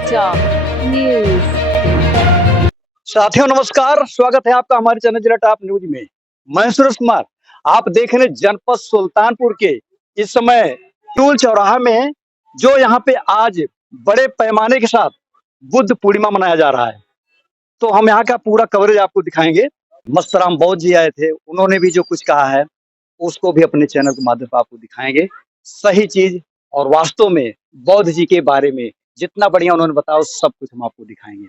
समाचार न्यूज। साथियों नमस्कार, स्वागत है आपका हमारे चैनल जिला टॉप न्यूज में। मैं सुरेश कुमार। आप देख रहे हैं जनपद सुल्तानपुर के इस समय टूल चौराहा में जो यहाँ पे आज बड़े पैमाने के साथ बुद्ध पूर्णिमा मनाया जा रहा है, तो हम यहाँ का पूरा कवरेज आपको दिखाएंगे। मस्तराम बौद्ध जी आए थे, उन्होंने भी जो कुछ कहा है उसको भी अपने चैनल के माध्यम से आपको दिखाएंगे। सही चीज और वास्तव में बौद्ध जी के बारे में जितना बढ़िया उन्होंने बताया सब कुछ हम आपको दिखाएंगे।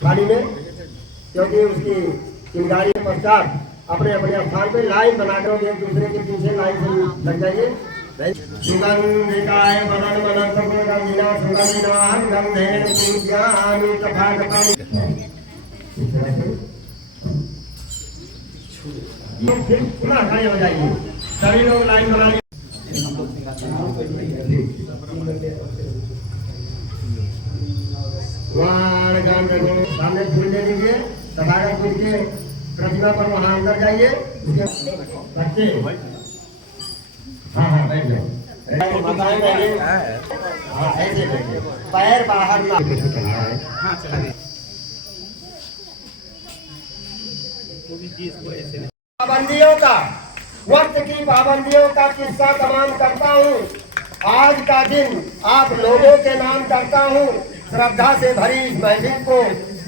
गाड़ी में, क्योंकि उसकी चिंगारी के पश्चात अपने अपने स्थान पे लाइन बनाकर एक दूसरे के पीछे लाइन से लग जाइए। सुगंधिकाय बदन बदन सुगंधिना सुगंधिना गंधेन पूज्यामि तथागतम्। फिर पुनः खड़े हो जाइए, सभी लोग लाइन बना लीजिए। सामने फूल दे दीजिए, तथागत फूल के प्रतिमा पर वहां अंदर जाइए। बच्चे हाँ बैठ जाओ, ऐसे बैठे, पैर बाहर ना। पाबंदियों का, वक्त की पाबंदियों का किस्सा तमाम करता हूँ। आज का दिन आप लोगों के नाम करता हूँ। श्रद्धा से भरी इस महफिल को,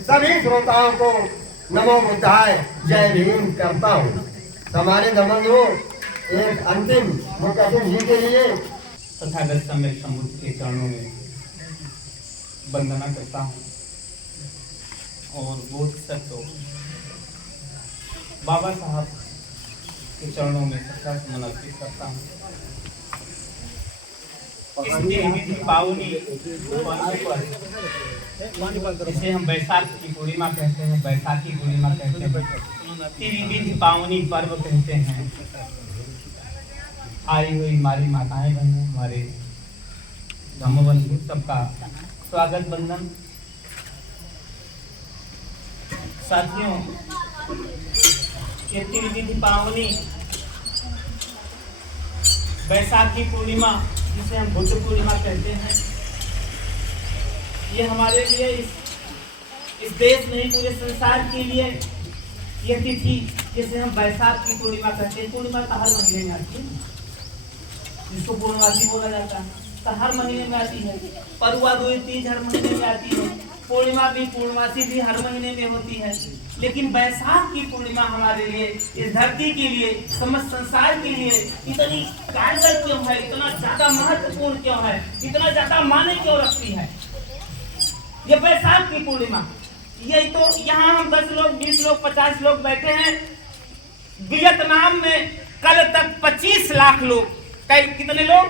सभी श्रोताओं को नमो बुद्धाय जय भीम करता हूँ। हमारे धर्मों एक अंतिम मुकदम जी के लिए तथागत सम्यक समुद्र के चरणों में वंदना करता हूँ और बोध सत्व बाबा साहब के चरणों में श्रद्धा सुमन अर्पित करता हूँ। इस देवी पावनी जिसे हम बैसाख की पूर्णिमा कहते हैं, बैसाखी पूर्णिमा कहते हैं, त्रिविध पावनी पर्व कहते हैं। आई हुई हमारी माताएं बहनें, हमारे धर्मबंधु सबका स्वागत बंधन। साथियों, ये त्रिविध पावनी बैसाखी पूर्णिमा जिसे हम बुद्ध पूर्णिमा कहते हैं, ये हमारे लिए इस देश नहीं पूरे संसार के लिए यह तिथि जिसे हम बैसाख की पूर्णिमा कहते हैं। पूर्णिमा का हर महीने में आती है, जिसको पूर्णवासी बोला जाता है, तो हर महीने में आती है। परुआ दो तीज हर महीने में आती है, पूर्णिमा भी पूर्णवासी भी हर महीने में होती है। लेकिन बैसाख की पूर्णिमा हमारे लिए, इस धरती के लिए, समस्त संसार के लिए इतनी कारगर क्यों है, इतना ज्यादा महत्वपूर्ण क्यों है, इतना ज्यादा माने क्यों रखती है ये बैसाख की पूर्णिमा? ये तो यहाँ हम 10 लोग 20 लोग 50 लोग बैठे हैं। वियतनाम में कल तक 25 लाख लोग, कल कितने लोग?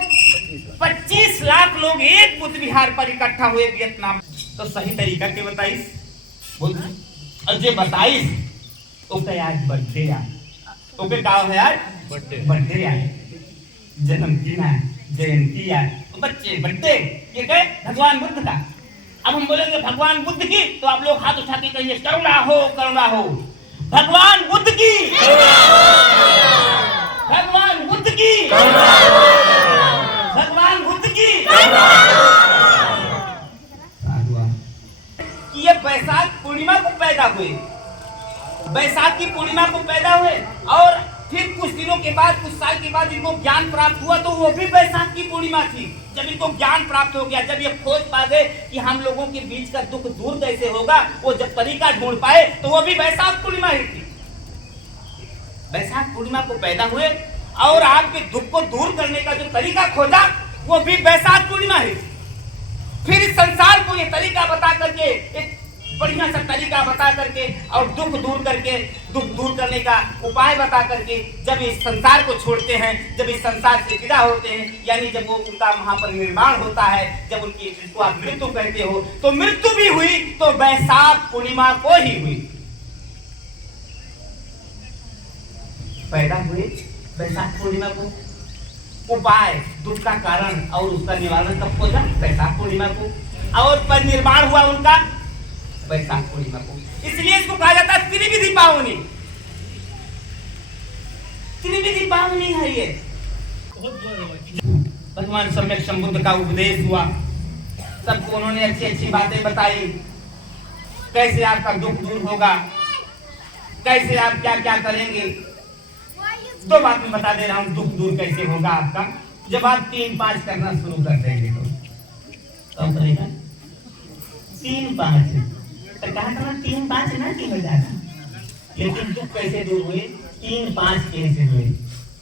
25 लाख लोग एक बुद्ध विहार पर इकट्ठा हुए वियतनाम। तो सही तरीका के बताइस बुद्ध और जे बताइस ओके आज बर्थडे है, ओके का है आज बर्थडे है, जन्मदिन है, जयंती है, तो बच्चे बर्थडे ये कहे भगवान बुद्ध का। अब हम बोलेंगे भगवान बुद्ध की, तो आप लोग हाथ उठा के कहिए करुणा हो, करुणा हो। भगवान बुद्ध की, भगवान बुद्ध की, भगवान बुद्ध की। ये बैसाख पूर्णिमा को पैदा हुए, बैसाख की पूर्णिमा को पैदा हुए और फिर कुछ दिनों के बाद, कुछ साल के बाद इनको ज्ञान प्राप्त हुआ, तो वो भी बैसाख की पूर्णिमा थी। जब इनको ज्ञान प्राप्त हो गया, जब ये खोज पा गए कि हम लोगों के बीच का दुख दूर कैसे होगा, वो जब तरीका ढूंढ पाए, तो वो भी बैसाख पूर्णिमा ही थी। बैसाख पूर्णिमा को पैदा हुए और आपके दुख को दूर करने का जो तरीका खोजा, वो भी बैसाख पूर्णिमा ही थी। फिर इस संसार को ये तरीका बता करके, एक बढ़िया सा तरीका बता करके और दुख दूर करने का उपाय बता करके जब इस संसार को छोड़ते हैं, जब इस संसार से विदा होते हैं, यानी जब वो उनका वहां पर निर्माण होता है, जब उनकी, जिसको आप मृत्यु कहते हो, तो मृत्यु भी हुई तो बैसाख पूर्णिमा को ही हुई। पैदा हुए बैसाख पूर्णिमा को, उपाय दुख का कारण और उसका निवारण कब खोजा? बैसाख पूर्णिमा को। और पर निर्माण हुआ उनका वैशाख पूर्णिमा को, इसलिए इसको कहा जाता है त्रिविधि पावनी। त्रिविधि पावनी है ये। भगवान सम्यक संबुद्ध का उपदेश हुआ, सबको उन्होंने अच्छी अच्छी बातें बताई, कैसे आपका दुख दूर होगा, कैसे आप क्या क्या करेंगे। दो बात मैं बता दे रहा हूँ, दुख दूर कैसे होगा आपका, जब आप 3-5 करना शुरू कर देंगे तो करेगा 3-5 तो कहा था 3-5 ना की हो जाता, लेकिन दुख कैसे दूर हुए, 3-5 कैसे हुए।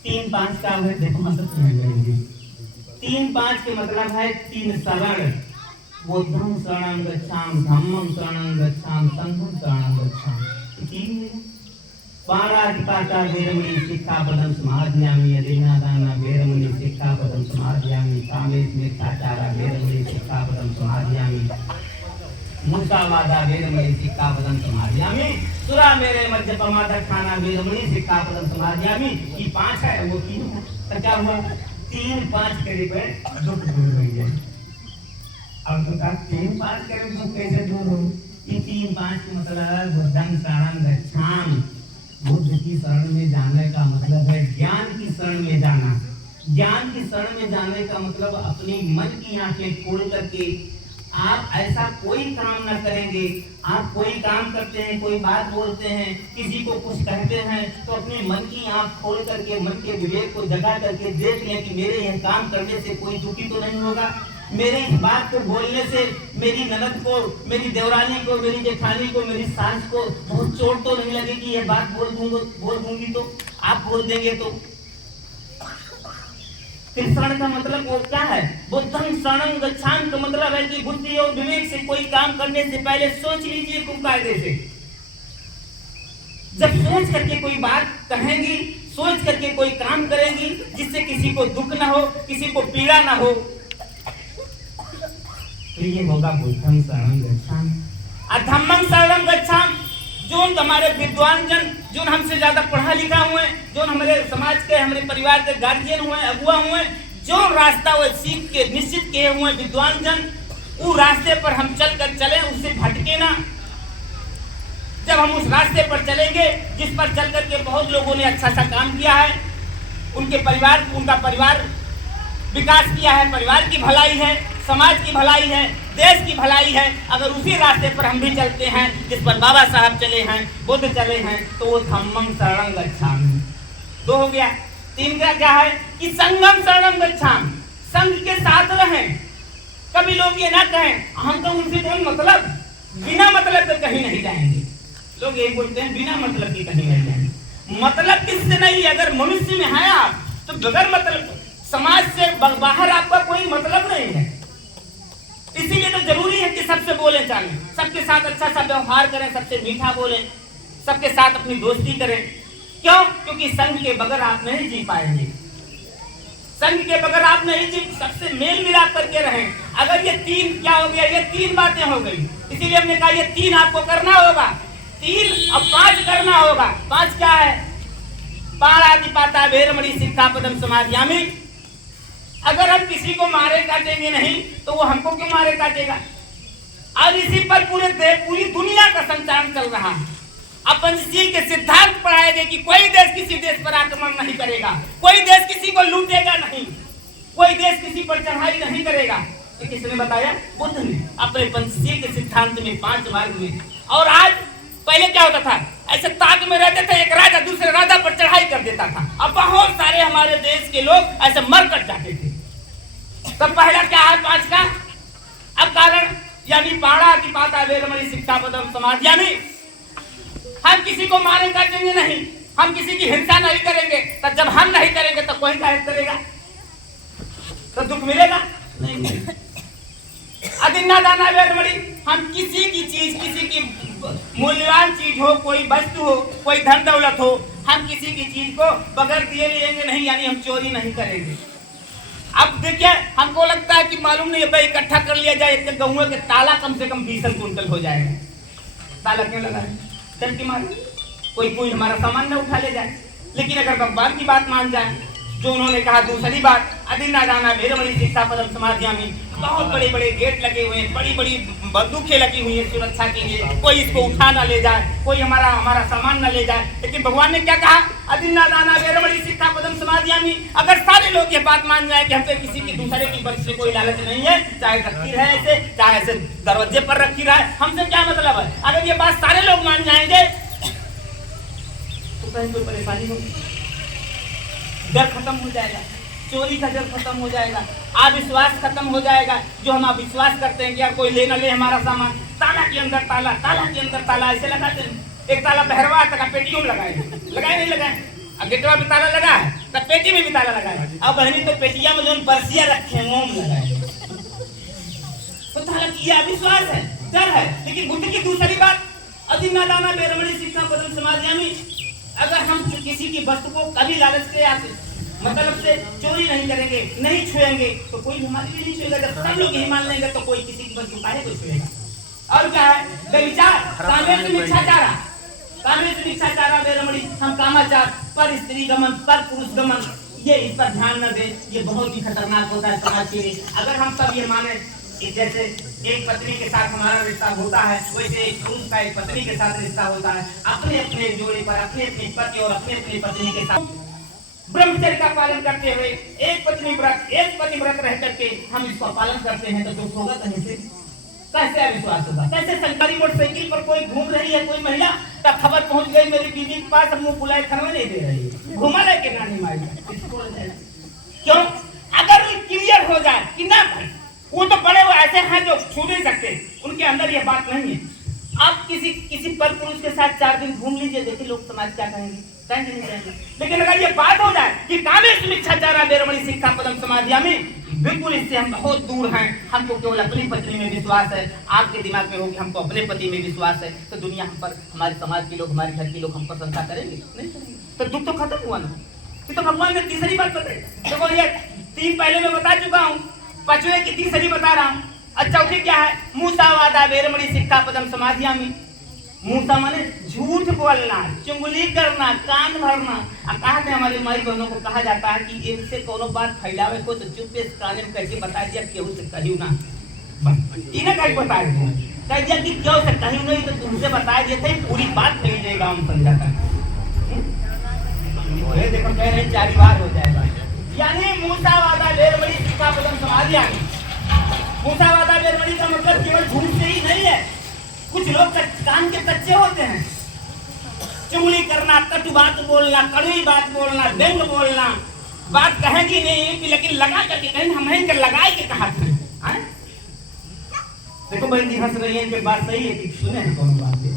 3-5 का है, देखो हम सब समझ जाएंगे। 3-5 के मतलब है 3 शरण, बुद्धं शरणं गच्छामि, धम्मं शरणं गच्छामि, संघं शरणं गच्छामि। 3 पारातिपाता वेरमणि सिक्खापदं समादयामि, अदीनादाना वेरमणि सिक्खापदं समादयामि, कामेश मिथ्याचारा वेरमणि सिक्खापदं समादयामि, मुसावादा वेरमणि सिक्खापदं समादयामि, सुरा मेरे मध्य प्रमादखाना वेरमणि सिक्खापदं समादयामि। ये 5 है, वो 3 है, तो क्या हुआ 3-5 करीब है, दुख दूर हो गया। अब तो कहा 3-5 करीब दुख कैसे दूर हो, ये 3-5 का मतलब बुद्धं शरणं गच्छामि, बुद्ध की शरण में जाने का मतलब है ज्ञान की शरण में जाना। ज्ञान की शरण में जाने का मतलब अपनी मन की आंखें खोल करके आप ऐसा कोई काम न करेंगे। आप कोई काम करते हैं, कोई बात बोलते हैं, किसी को कुछ कहते हैं, तो अपने मन की आंख खोल करके, मन के विवेक को जगा करके देख लें कि मेरे यह काम करने से कोई दुखी तो नहीं होगा, मेरे इस बात को बोलने से मेरी ननद को, मेरी देवरानी को, मेरी जेठानी को, मेरी सास को बहुत चोट तो नहीं लगेगी, ये बात बोल दूंगी तो आप बोल देंगे तो। फिर शरण का मतलब वो क्या है, बुद्धं शरणं गच्छामि का मतलब है कि बुद्धि और विवेक से कोई काम करने से पहले सोच लीजिए खूब कायदे से। जब सोच करके कोई बात कहेंगी, सोच करके कोई काम करेंगी जिससे किसी को दुख ना हो, किसी को पीड़ा ना हो, तो ये होगा बुद्धं शरणं गच्छामि। धम्मं शरणं गच्छामि, जो हमारे विद्वान जन, जो हमसे ज्यादा पढ़ा लिखा हुए, जो हमारे समाज के, हमारे परिवार के गार्जियन हुए, अगुआ हुए, जो रास्ता वो सीख के निश्चित किए हुए विद्वान जन, उस रास्ते पर हम चल कर चले, उससे भटके ना। जब हम उस रास्ते पर चलेंगे जिस पर चल करके बहुत लोगों ने अच्छा सा काम किया है, उनका परिवार विकास किया है, परिवार की भलाई है, समाज की भलाई है, देश की भलाई है, अगर उसी रास्ते पर हम भी चलते हैं जिस पर बाबा साहब चले हैं, बुद्ध चले हैं, तो वो धम्मं शरणं गच्छामि। 2 हो गया। 3 का क्या है कि संघं शरणं गच्छामि, संघ के साथ रहें। कभी लोग ये ना कहें हम तो उनसे कोई मतलब, बिना मतलब के कहीं नहीं जाएंगे। लोग यही बोलते हैं बिना मतलब के कहीं नहीं जाएंगे। मतलब किससे नहीं, अगर मनुष्य में है आप तो बगैर मतलब, समाज से बाहर आपका कोई मतलब नहीं है। इसीलिए तो जरूरी है कि सबसे बोले चालें, सबके साथ अच्छा सा व्यवहार करें, सबसे मीठा बोलें, सबके साथ अपनी दोस्ती करें। क्यों? क्योंकि संघ के बगैर आप नहीं जी पाएंगे। संघ के बगैर आप नहीं जी, सबसे मेल मिलाप करके रहें। अगर ये 3 क्या हो गया, ये 3 बातें हो गई, इसीलिए हमने कहा ये 3 आपको करना होगा, 3 अब 5 करना होगा। 5 क्या है? पाणातिपाता वेरमणि सिक्खापदं समादयामि। अगर हम किसी को मारे काटेंगे नहीं तो वो हमको क्यों मारे काटेगा। आज इसी पर पूरी दुनिया का संचालन चल रहा है। अब पंचशील के सिद्धांत पढ़ाए गए कि कोई देश किसी देश पर आक्रमण नहीं करेगा, कोई देश किसी को लूटेगा नहीं, कोई देश किसी पर चढ़ाई नहीं करेगा। तो किसने बताया? बुद्ध ने अपने पंचशील के सिद्धांत में 5 मार्ग में। और आज पहले क्या होता था, ऐसे ताक में रहते थे, एक राजा दूसरे राजा पर चढ़ाई कर देता था। अब बहुत सारे हमारे देश के लोग ऐसे मर कट जाते थे। तब पहला क्या है 5 का? अब कारण यानी पाणातिपाता वेरमणि सिक्खापदं समादयामि। हम किसी को मारे काटेंगे नहीं, हम किसी की हिंसा नहीं करेंगे। तो जब हम नहीं करेंगे तो कोई क्या करेगा? तो दुख मिलेगा नहीं। अदीनादाना वेरमणि, हम किसी की चीज, किसी की मूल्यवान चीज हो, कोई वस्तु हो, कोई धन दौलत हो, हम किसी की चीज को बगैर दिए लेंगे नहीं, यानी हम चोरी नहीं करेंगे। अब देखिए, हमको लगता है कि मालूम नहीं है, इकट्ठा कर लिया जाए, इतने गेहूं के ताला कम से कम 20 कुंटल हो जाएगा। ताला क्यों लगा है? डर की मारे कोई हमारा सामान न उठा ले जाए। लेकिन अगर भगवान की बात मान जाए, जो उन्होंने कहा दूसरी बात, अदीनादाना वेरमणि सिक्खापदं समादयामि, बहुत बड़े बड़े गेट लगे हुए हैं, बड़ी बड़ी बंदूकें लगी हुई हैं सुरक्षा के लिए, कोई इसको उठा ना ले जाए, कोई हमारा सामान ना ले जाए। लेकिन भगवान ने क्या कहा, अदिन्ना दाना वेरमणि सिक्खा पदम समाधियामि। अगर सारे लोग ये बात मान जाए कि हमसे किसी की दूसरे की बख्श से कोई लालच नहीं है, चाहे रखी रहे ऐसे, चाहे ऐसे दरवाजे पर रखी रहे, हमसे क्या मतलब है। अगर ये बात सारे लोग मान जाएंगे तो कहीं कोई परेशानी होगी, डर खत्म हो जाएगा, चोरी का डर खत्म हो जाएगा, अविश्वास खत्म हो जाएगा। जो हम अविश्वास करते हैं कि यार कोई ले ना ले हमारा सामान, ताला के अंदर ताला, ताला के अंदर ताला ऐसे लगाते हैं। एक ताला बहरवा तक पेटियों में लगाए नहीं लगाए, गेटवा में ताला लगा है तो पेटी में भी ताला लगा है। अब बहनी तो पेटिया में जो बरसिया रखे हैं मोम लगाए, तो ताला की अविश्वास है, डर है। लेकिन बुद्ध की दूसरी बात, अदिन्ना दाना वेरमणि सिक्खा पदम समाधियामि। अगर हम किसी की वस्तु को कभी लालच से मतलब से चोरी नहीं करेंगे, नहीं छुएंगे, तो कोई हमारे लिए नहीं छुएगा। जब सब लोग यही मान लेंगे तो कोई किसी की वस्तु काहे को छुएगा। और क्या है, व्यभिचार, कामेषु मिथ्याचारा, कामेषु मिथ्याचारा वेरमणि। हम कामाचार, पर स्त्री गमन, पर पुरुष गमन, ये इस पर ध्यान न दें, ये बहुत ही खतरनाक होता है समाज के लिए। अगर हम सब ये माने, जैसे एक पत्नी के साथ हमारा रिश्ता होता है, वैसे एक पुरुष का एक पत्नी के साथ रिश्ता होता है। अपने अपने जोड़े पर अपने अपने पति और अपने अपनी पत्नी के साथ ब्रह्मचर्य का पालन करते हुए एक पति व्रत रह करके हम इसका पालन करते हैं, तो दुख होगा कहीं से, कैसे अविश्वास होगा। कैसे सरकारी मोटरसाइकिल पर कोई घूम रही है, कोई महिला, तब खबर पहुंच गई मेरी बीवी के पास, मुंह बुलाए खाना नहीं दे रही है, घुमा लेके नानी मारी। क्यों? अगर क्लियर हो जाए कि ना भाई वो तो बड़े वो ऐसे हैं जो छू नहीं सकते, उनके अंदर ये बात नहीं है। आप किसी पर पुरुष के साथ 4 दिन घूम लीजिए, देखिए लोग समाज क्या कहेंगे, कहेंगे नहीं कहेंगे। लेकिन अगर ये बात हो जाए कि कामेषु मिथ्याचारा वेरमणि सिक्खा पदम समाधियामि, बिल्कुल इससे हम बहुत दूर हैं। हमको केवल अपनी पत्नी में विश्वास है। आपके दिमाग में हो कि हमको अपने पति में विश्वास है, तो दुनिया हम पर, हमारे समाज के लोग, हमारे घर के लोग हम पर शंका करेंगे नहीं करेंगे, तो दुख तो खत्म हुआ ना। ये तो भगवान ने तीसरी बात बताई। देखो ये 3 पहले मैं बता चुका हूँ, 5वें की तीसरी बता रहा हूँ। और चौथी क्या है, मूसावादा वेरमणि सिक्खा पदम समाधियामि। मूसा माने झूठ बोलना, चुगली करना, कान भरना। कहा थे हमारे माई बहनों को कहा जाता है कि इनसे कोनो बात फैलावे को तो चुपके से कान में करके बता दिया, केहू से कहियो ना, इन्हें कहीं बता दिया, कह दिया कि क्यों से कहियो नहीं, तो तुमसे बता दिए थे, पूरी बात फैल जाएगा, हम समझाता देखो कह रहे 4 बार हो जाएगा। यानी मूसावादा वेरमणि सिक्खा पदम समाधियामि। मूसावादा वेरमणि का मतलब केवल झूठ से ही नहीं है। कुछ लोग कान के कच्चे होते हैं, चुगली करना, कटु बात बोलना, कड़वी बात बोलना, व्यंग बोलना, बात कहेगी नहीं लेकिन लगा करके कहीं हम इनके लगाए के कहा थे। देखो बहन जी हंस रही है, इनकी बात सही है कि सुने हैं कौन बात है।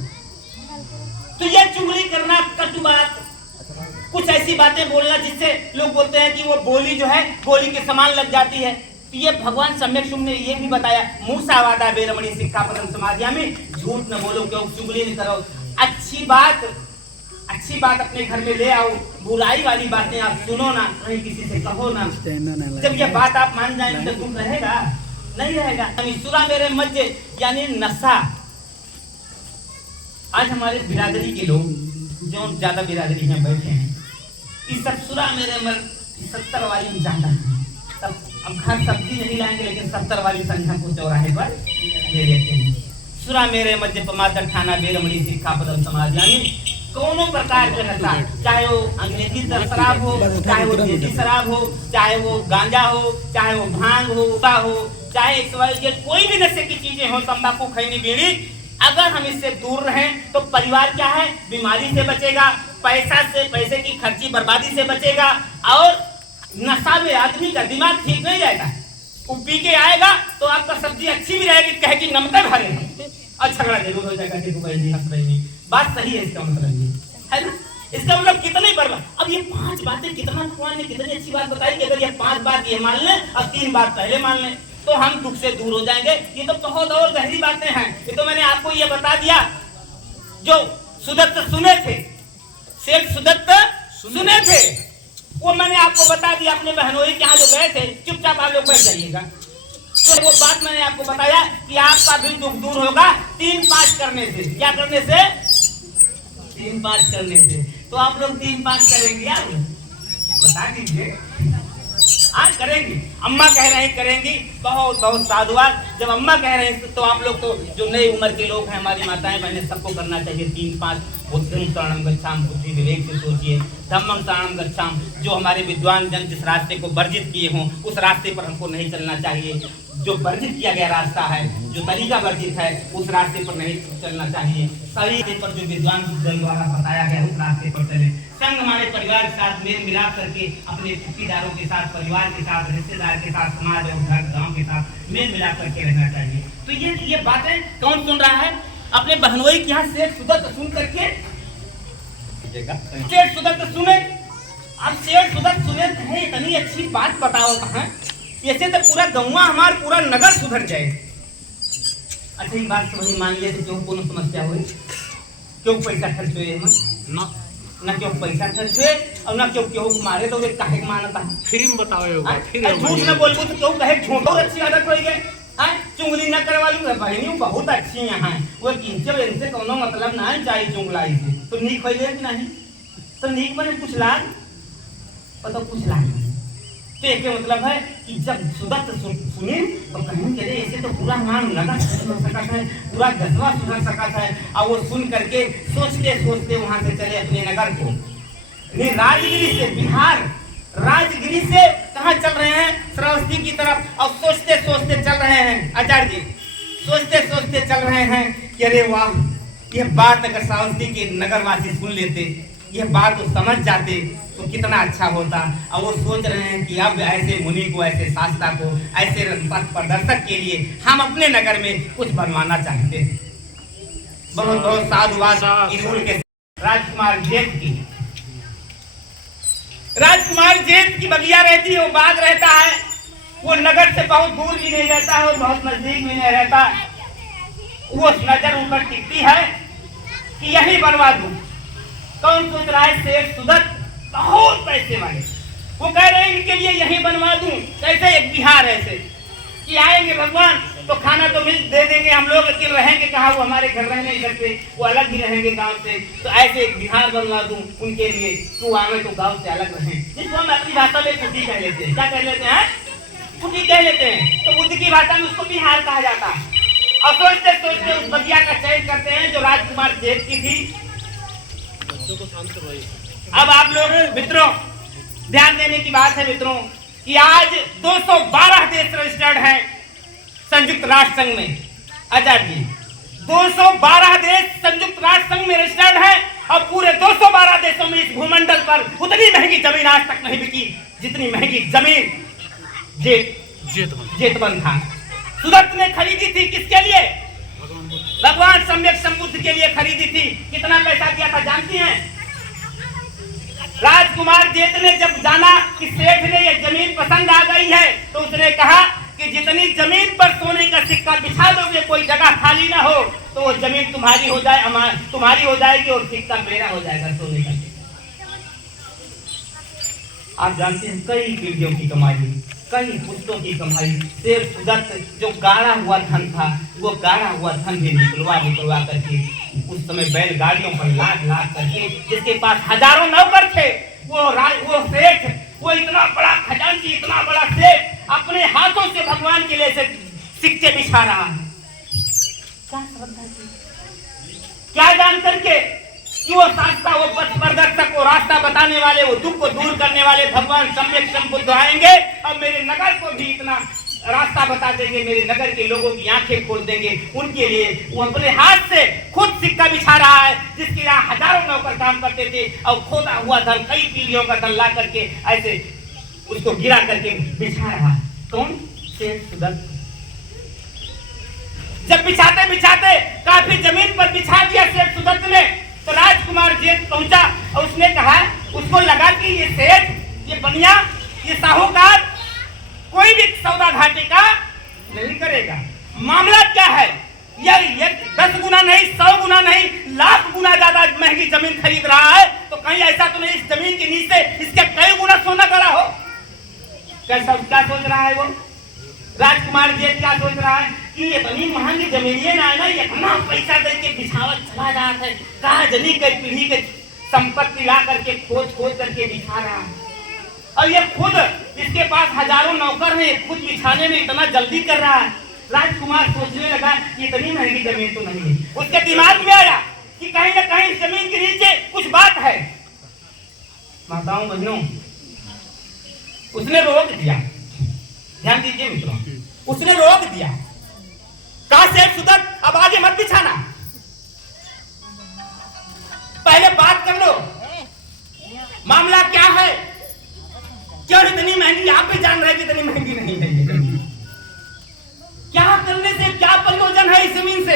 तो ये चुगली करना, कटु बात, कुछ ऐसी बातें बोलना जिससे लोग बोलते हैं कि वो बोली जो है गोली के समान लग जाती है। तो ये भगवान सम्यक शुभ ने ये भी बताया, मूसावादा वेरमणि सिक्खा पदम समाधियामि। झूठ न बोलो, क्यों चुगली न करो, अच्छी बात अपने घर में ले आओ, बुराई वाली बातें आप सुनो ना, कहीं किसी से कहो ना। जब ये बात आप मान जाएंगे तो दुख रहेगा नहीं रहेगा। सुरा मेरे मध्य यानी नशा। आज हमारे बिरादरी के लोग जो ज्यादा बिरादरी में बैठे हैं, इस सब सुरा मेरे मर 70 वाली ज्यादा है। तब अब घर सब्जी नहीं लाएंगे, लेकिन 70 वाली संख्या को चौराहे पर ले लेते हैं। सुरा मेरे मध्य पमादर ठाना वेरमणि सिक्खा पदम समाधियामि। दोनों प्रकार के नशा, चाहे वो अंग्रेजी शराब हो, चाहे वो देसी शराब हो, चाहे वो गांजा हो, चाहे वो भांग हो, चाहे कोई भी नशे की चीजें हो, तंबाकू, खैनी, बीड़ी, अगर हम इससे दूर रहें तो परिवार क्या है, बीमारी से बचेगा, पैसे की खर्ची बर्बादी से बचेगा। और नशा में आदमी का दिमाग ठीक नहीं रहेगा। वो पी के आएगा तो आपका सब्जी अच्छी भी रहेगी, कहे कि नमक भरे और झगड़ा जरूर हो जाएगा। देखो भाई हंस रही है, बात सही है, इसका मतलब ये है ना। इसका मतलब कितने बर्बाद। अब ये 5 बातें कितना भगवान ने कितनी अच्छी बात बताई कि अगर ये 5 बात ये मान लें और 3 बात पहले मान लें तो हम दुख से दूर हो जाएंगे। ये तो बहुत और गहरी बातें हैं। ये तो मैंने आपको ये बता दिया। जो सुदत्त सुने थे, सेठ सुदत्त सुने थे, वो मैंने आपको बता दिया। अपने बहनोई के यहाँ जो गए थे, चुपचाप आप लोग बैठ जाइएगा। तो वो बात मैंने आपको बताया कि आपका भी दुख दूर होगा 3-5 करने से। क्या करने से? 3-5 करने से। तो आप लोग 3-5 करेंगे, आप बता दीजिए। आज करेंगी, अम्मा कह रहे हैं करेंगी, बहुत बहुत साधुवाद। जब अम्मा कह रहे हैं तो आप लोग तो जो नई उम्र के लोग हैं, हमारी माताएं बहनें, सबको करना चाहिए 3-5 बुद्धिं शरणं गच्छामि, बुद्धि विवेक से सोचिए। धम्मं शरणं गच्छामि, जो हमारे विद्वान जन जिस रास्ते को वर्जित किए हों उस रास्ते पर हमको नहीं चलना चाहिए। जो वर्जित किया गया रास्ता है, जो तरीका वर्जित है, उस रास्ते पर नहीं चलना चाहिए। सही पर जो विद्वान जन द्वारा बताया गया उस रास्ते पर चले। संग हमारे परिवार के साथ मेल मिलाप करके, अपने रिश्तेदारों के साथ, परिवार के साथ, रिश्तेदार के साथ, समाज और घर गाँव के साथ मेल मिलाप करके रहना चाहिए। तो ये बातें कौन सुन रहा है? अपने बहनोई के यहाँ शेख सुदत्त सुन करके, शेख सुदत्त सुने। अब शेख सुदत्त सुने कहे इतनी अच्छी बात बताओ कहाँ, ऐसे तो पूरा गौवा हमारा पूरा नगर सुधर जाए। अच्छा ये बात समझ मान लिया तो क्यों कोनो समस्या हुई? क्यों पैसा खर्च हुए ना ना क्यों पैसा खर्च हुए और ना क्यों क्यों मारे तो वे काहे मानता है? फ्री में बताओ फिर झूठ न बोलबो तो क्यों कहे झूठ? और अच्छी आदत हो गई है, चुंगली न करवा लूं। बहनियों बहुत अच्छी यहाँ वो किंचे इनसे कोनो मतलब ना चाहिए चुंगलाई से। तो नीक होइले कि नहीं? तो नीक बने कुछ लाग पता कुछ लाग तो एक मतलब है कि जब सुदत्त सुने तो कहीं चले ऐसे तो पूरा हमारा नगर सुधर सकता है, पूरा गजवा सुधर सकता है। और वो सुन करके सोचते सोचते वहां से चले अपने नगर को। राजगिरी से बिहार, राजगिरी से कहाँ चल रहे हैं? श्रावस्ती की तरफ। और सोचते सोचते चल रहे हैं आचार्य जी, सोचते सोचते चल रहे हैं कि अरे वाह, ये बात अगर श्रावस्ती के नगरवासी सुन लेते, ये बात तो समझ जाते तो कितना अच्छा होता। और वो सोच रहे हैं कि अब ऐसे मुनि को, ऐसे शास्त्रा को, ऐसे पथ प्रदर्शक के लिए हम अपने नगर में कुछ बनवाना चाहते हैं। बहुत बहुत साधुवाद के राजकुमार जेठ की, राजकुमार जेठ की बगिया रहती है, वो बाग रहता है। वो नगर से बहुत दूर भी नहीं रहता है और बहुत नजदीक भी नहीं रहता। वो नजर ऊपर टिकती है कि यही बनवा दूं। कौन सोच रहा है? शेख सुदत्त, बहुत पैसे वाले। वो कह रहे हैं इनके लिए यही बनवा दूं। कैसे? एक बिहार ऐसे कि आएंगे भगवान तो खाना तो मिल दे देंगे हम लोग, लेकिन रहेंगे कहाँ? वो हमारे घर रह नहीं सकते, वो अलग ही रहेंगे गांव से। तो ऐसे एक बिहार बनवा दूं उनके लिए, तो आवे तो गांव से अलग रहें। जिसको हम अपनी भाषा में कुटी कह लेते हैं। क्या कह लेते हैं? कुटी कह लेते हैं। तो बुद्ध की भाषा में उसको बिहार कहा जाता है। और सोचते सोचते उस बगिया का चयन करते हैं जो राजकुमार जेठ की थी। अब आप लोग मित्रों ध्यान देने की बात है मित्रों कि आज 212 देश रजिस्टर्ड हैं संयुक्त राष्ट्र संघ में। आचार्य जी, 212 देश संयुक्त राष्ट्र संघ में रजिस्टर्ड हैं और पूरे 212 देशों में इस भूमंडल पर उतनी महंगी जमीन आज तक नहीं बिकी जितनी महंगी जमीन जेतवन था सुदत्त ने खरीदी थी। किसके लिए? भगवान सम्यक संबुद्ध के लिए खरीदी थी। कितना पैसा दिया था जानती हैं? राजकुमार जेठ ने जब जाना कि सेठ ने ये जमीन पसंद आ गई है तो उसने कहा कि जितनी जमीन पर सोने का सिक्का बिछा दोगे, कोई जगह खाली ना हो, तो वो जमीन तुम्हारी हो जाए, तुम्हारी हो जाएगी और सिक्का मेरा हो जाएगा, सोने का सिक्का। आप जानते हैं कई पीढ़ियों की कमाई, कई पुस्तों की कमाई। शेख सुदत्त जो गाड़ा हुआ धन था, वो गाड़ा हुआ धन भी निकलवा करके उस समय बैलगाड़ियों पर लाद करके, जिसके पास हजारों नौकर थे, वो सेठ, वो इतना बड़ा खजांची, इतना बड़ा सेठ अपने हाथों से भगवान के लिए से सिक्के बिछा रहा है। क्या श्रद्धा थी? क्या जान करके कि वो शास्त्रा, वो पथ प्रदर्शक, वो रास्ता बताने वाले, वो दुख को दूर करने वाले भगवान सम्यक संबुद्ध आएंगे और मेरे नगर को भी इतना रास्ता बता देंगे, मेरे नगर के लोगों की आंखें खोल देंगे। उनके लिए वो अपने हाथ से खुद सिक्का बिछा रहा है, जिसके यहाँ हजारों नौकर काम करते थे और खोदा हुआ धन, कई पीढ़ियों का धन ला करके ऐसे उसको गिरा करके बिछा रहा है। कौन? शेख सुदत्त। जब बिछाते बिछाते काफी जमीन पर बिछा दिया शेख सुदत्त ने, तो राजकुमार जेठ पहुंचा और उसने कहा, उसको लगा कि ये सेठ, ये बनिया, ये साहूकार कोई भी सौदा घाटे का नहीं करेगा। मामला क्या है? ये 10 गुना नहीं, 100 गुना नहीं, लाख गुना ज्यादा महंगी जमीन खरीद रहा है। तो कहीं ऐसा तो नहीं इस जमीन के नीचे इसके कई गुना सोना करा हो? कैसा क्या सोच रहा है वो राजकुमार जेठ? क्या सोच रहा है कि ये बनी महंगी जमीन ये ना है ना, ये इतना पैसा दे के बिछावत चला जाता है, कहा जनी कई पीढ़ी के संपत्ति ला करके खोज करके बिछा रहा है। और ये खुद इसके पास हजारों नौकर हैं, खुद बिछाने में इतना जल्दी कर रहा है। राजकुमार सोचने लगा कि इतनी महंगी जमीन तो नहीं है। उसके दिमाग में आया कि कहीं न कहीं इस जमीन के नीचे कुछ बात है। माताओं बहनों, उसने रोक दिया। ध्यान दीजिए मित्रों, उसने रोक दिया। कहा सेठ सुदत्त, अब आगे मत बिछाना, पहले बात कर लो, मामला क्या है, क्यों इतनी महंगी? आप भी जान रहे हैं कि इतनी महंगी नहीं है ये जमीन। क्या करने से क्या प्रयोजन है इस जमीन से?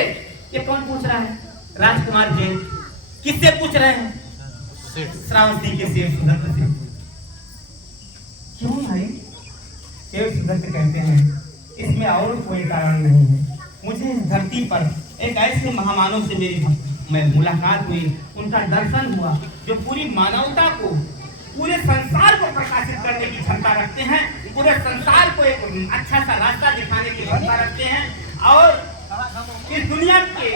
ये कौन पूछ रहा है? राजकुमार जी। किससे पूछ रहे हैं? श्रावस्ती के सेठ सुदत्त से। क्यों भाई? सेठ सुदत्त कहते हैं इसमें और कोई कारण नहीं है। मुझे इस धरती पर एक ऐसे महामानव से मेरी मुलाकात हुई, उनका दर्शन हुआ जो पूरी मानवता को, पूरे संसार को प्रकाशित करने की क्षमता रखते हैं, पूरे संसार को एक अच्छा सा रास्ता दिखाने की क्षमता रखते हैं। और इस दुनिया के,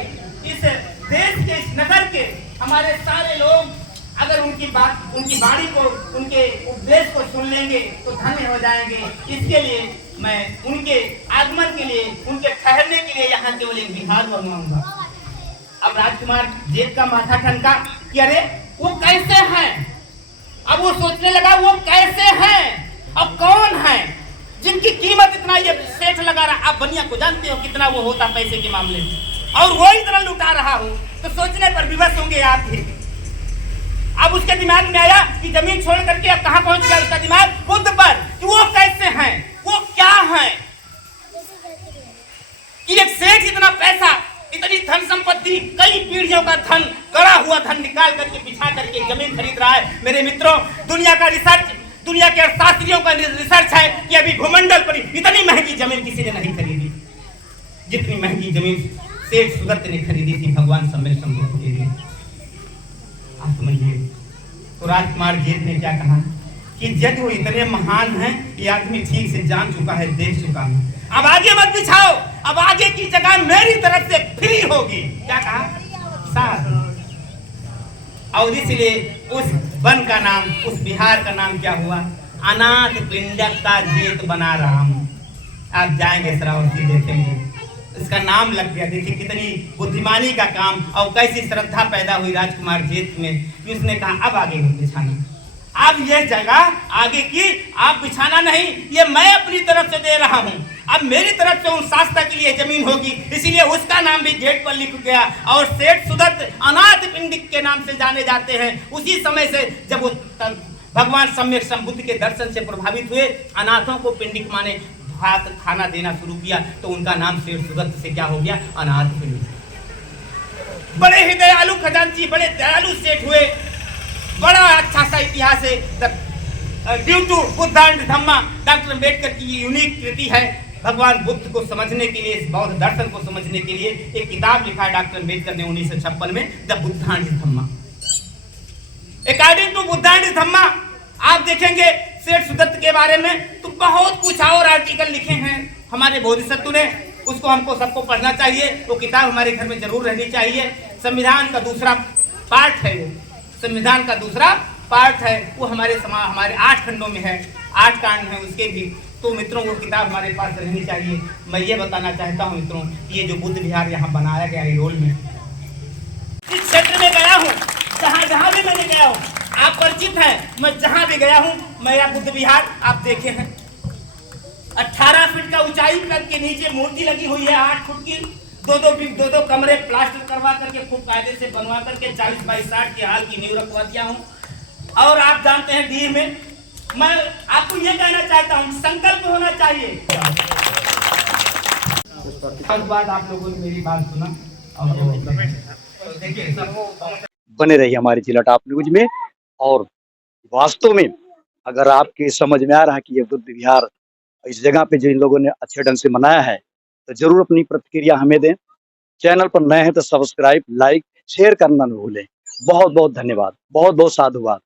इस देश के, इस नगर के हमारे सारे लोग अगर उनकी बात, उनकी वाणी को, उनके उपदेश को सुन लेंगे तो धन्य हो जाएंगे। इसके लिए मैं उनके आगमन के लिए, उनके ठहरने के लिए यहाँ केवल एक विहार बनवाऊंगा। अब राजकुमार जेठ का माथा ठनका कि अरे वो कैसे हैं? अब वो सोचने लगा वो कैसे हैं, अब कौन है जिनकी कीमत इतना ये सेठ लगा रहा। आप बनिया को जानते हो कितना वो होता पैसे के मामले में, और वो इतना लुटा रहा हो, तो सोचने पर विवश होंगे आप भी। अब उसके दिमाग में आया कि जमीन छोड़ करके अब कहाँ पहुंच गया उसका दिमाग? बुद्ध पर, कि वो कैसे हैं, वो क्या हैं कि एक सेठ इतना पैसा, इतनी धन संपत्ति, कई पीढ़ियों का धन, कड़ा हुआ धन निकाल करके बिछा करके जमीन खरीद रहा है। मेरे मित्रों, दुनिया का रिसर्च, दुनिया के अर्थशास्त्रियों का रिसर्च है कि अभी भूमंडल पर इतनी महंगी जमीन किसी ने नहीं खरीदी जितनी महंगी जमीन सेठ सुदत्त ने खरीदी थी भगवान सम्यक संबुद्ध के लिए। आप समझिए। तो राजकुमार जेठ ने क्या कहा कि यदि वो इतने महान हैं, ये आदमी ठीक से जान चुका है, देख चुका है, अब आगे मत बिछाओ, अब आगे की जगह मेरी तरफ से फ्री होगी। क्या कहा? साथ। और इसलिए उस वन का नाम, उस बिहार का नाम क्या हुआ? अनाथ पिंडक का जेठ बना राम। आप जाएंगे श्रावस्ती, देखेंगे इसका नाम लग गया। देखिए कितनी बुद्धिमानी का काम, और कैसी श्रद्धा पैदा हुई राजकुमार जेठ में कि उसने कहा अब आगे मत बिछाना, अब ये जगह आगे की आप बिछाना नहीं, ये मैं अपनी तरफ से दे रहा हूँ। अब मेरी तरफ से उन शास्त्रा के लिए जमीन होगी, इसीलिए उसका नाम भी जेठ पर लिख गया। और सेठ सुदत्त अनाथ पिंडिक के नाम से जाने जाते हैं। उसी समय से जब वो भगवान सम्यक संबुद्ध के दर्शन से प्रभावित हुए, अनाथों को पिंडिक माने भात खाना देना शुरू किया, तो उनका नाम सेठ सुदत्त से क्या हो गया? अनाथ पिंडिक। बड़े ही दयालु खजांची, बड़े दयालु सेठ हुए। बड़ा अच्छा सा इतिहास है। Due to Buddha and Dhamma, doctor Ambedkar की ये यूनिक कृति है। भगवान बुद्ध को समझने के लिए, इस बौद्ध दर्शन को समझने के लिए एक किताब लिखा है डॉक्टर अम्बेडकर ने 1956 में, the Buddha and Dhamma. According to Buddha and Dhamma आप देखेंगे सेठ सुदत्त के बारे में तो बहुत कुछ और आर्टिकल लिखे हैं हमारे बोधिसत्व ने। उसको हमको सबको पढ़ना चाहिए, वो किताब हमारे घर में जरूर रहनी चाहिए। संविधान का दूसरा पार्ट है, वो संविधान का दूसरा पार्ट है, वो हमारे 8 खंडों में है, 8 कांड हैं उसके भी। तो मित्रों वो किताब हमारे पास रहनी चाहिए। मैं ये बताना चाहता हूँ मित्रों, ये जो बुद्ध विहार यहाँ बनाया गया है में, इस क्षेत्र में गया हूँ, जहाँ भी मैंने गया हूँ, आप परिचित हैं, मैं जहाँ भी गया हूँ, मेरा बुद्ध विहार आप देखे हैं। 18 फीट का ऊंचाई पर के नीचे मूर्ति लगी हुई है, 8 फुट की, दो कमरे प्लास्टर करवा करके खूब कायदे से बनवा करके 40 बाई 60 के हाल की नींव रखवा दिया हूँ। और आप जानते हैं डीह में, मैं आपको ये कहना चाहता हूँ, संकल्प होना चाहिए। हर बात आप लोगों ने मेरी बात सुना, और देखिए बने रहिए हमारे जिला टॉप न्यूज में। और वास्तव में अगर आपके समझ में आ रहा है कि ये बुद्ध विहार इस जगह पे जिन लोगों ने अच्छे ढंग से मनाया है, तो जरूर अपनी प्रतिक्रिया हमें दें। चैनल पर नए हैं तो सब्सक्राइब, लाइक, शेयर करना न भूलें। बहुत बहुत धन्यवाद, बहुत बहुत साधुवाद।